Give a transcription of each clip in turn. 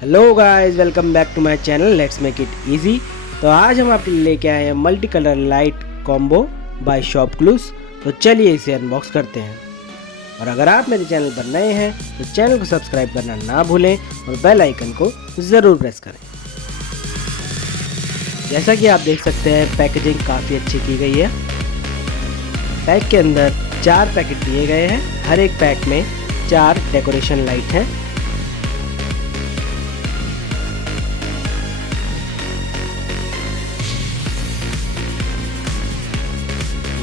Hello guys, welcome back to my channel let's make it easy. तो आज हम आपके लिए लेके आए हैं multi colour light combo by ShopClues. तो चलिए इसे अनबॉक्स करते हैं। और अगर आप मेरे चैनल पर नए हैं तो चैनल को सब्सक्राइब करना ना भूलें और बेल आइकन को ज़रूर प्रेस करें। जैसा कि आप देख सकते हैं, पैकेजिंग काफ़ी अच्छी की गई है। पैक के अंदर 4 पैकेट दिए गए हैं। हर एक पैक में 4 डेकोरेशन लाइट हैं।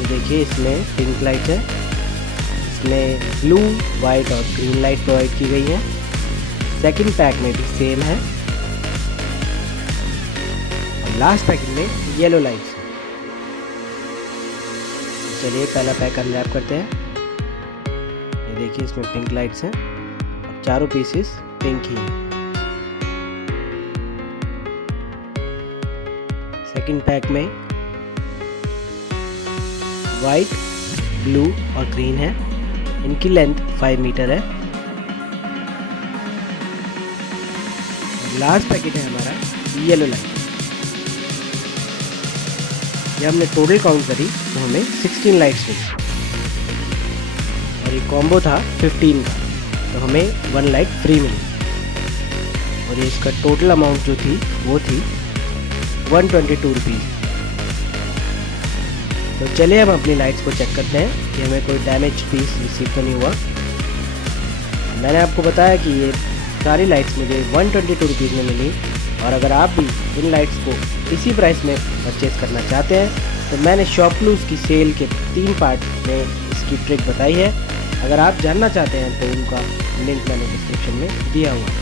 देखिए, इसमें पिंक लाइट है, इसमें ब्लू, वाइट और ग्रीन लाइट प्रोवाइड की गई है। सेकंड पैक में भी सेम है और लास्ट पैकेट में येलो लाइट्स है। चलिए पहला पैक अनरैप करते हैं। ये देखिए, इसमें पिंक लाइट्स हैं और चारों पीसेस पिंक ही हैं। सेकंड पैक में वाइट, ब्लू और ग्रीन है। इनकी लेंथ 5 मीटर है। लास्ट पैकेट है हमारा येलो लाइट। जब हमने टोटल काउंट करी तो हमें 16 लाइट्स मिली और ये कॉम्बो था 15 का, तो हमें 1 लाइट फ्री मिली। और ये इसका टोटल अमाउंट जो थी वो थी 122 रुपीज़। तो चलिए हम अपनी लाइट्स को चेक करते हैं कि हमें कोई डैमेज पीस रिसीव तो नहीं हुआ। मैंने आपको बताया कि ये सारी लाइट्स मुझे 122 रुपीज़ में मिली। और अगर आप भी इन लाइट्स को इसी प्राइस में परचेज़ करना चाहते हैं तो मैंने शॉपक्लूज की सेल के 3 पार्ट में इसकी ट्रिक बताई है। अगर आप जानना चाहते हैं तो उनका लिंक मैंने डिस्क्रिप्शन में दिया हुआ है।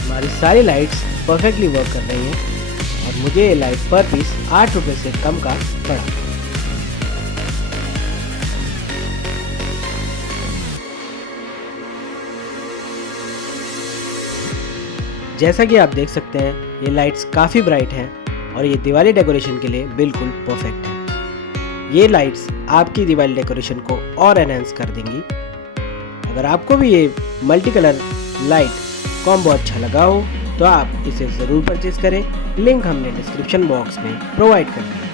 हमारी सारी लाइट्स परफेक्टली वर्क कर रही हैं और मुझे ये लाइट पर पीस 8 रुपये से कम का पड़ा। जैसा कि आप देख सकते हैं, ये लाइट्स काफ़ी ब्राइट हैं और ये दिवाली डेकोरेशन के लिए बिल्कुल परफेक्ट है। ये लाइट्स आपकी दिवाली डेकोरेशन को और एनहांस कर देंगी। अगर आपको भी ये मल्टी कलर लाइट कॉम्बो अच्छा लगा हो तो आप इसे ज़रूर परचेज़ करें। लिंक हमने डिस्क्रिप्शन बॉक्स में प्रोवाइड कर दिया है।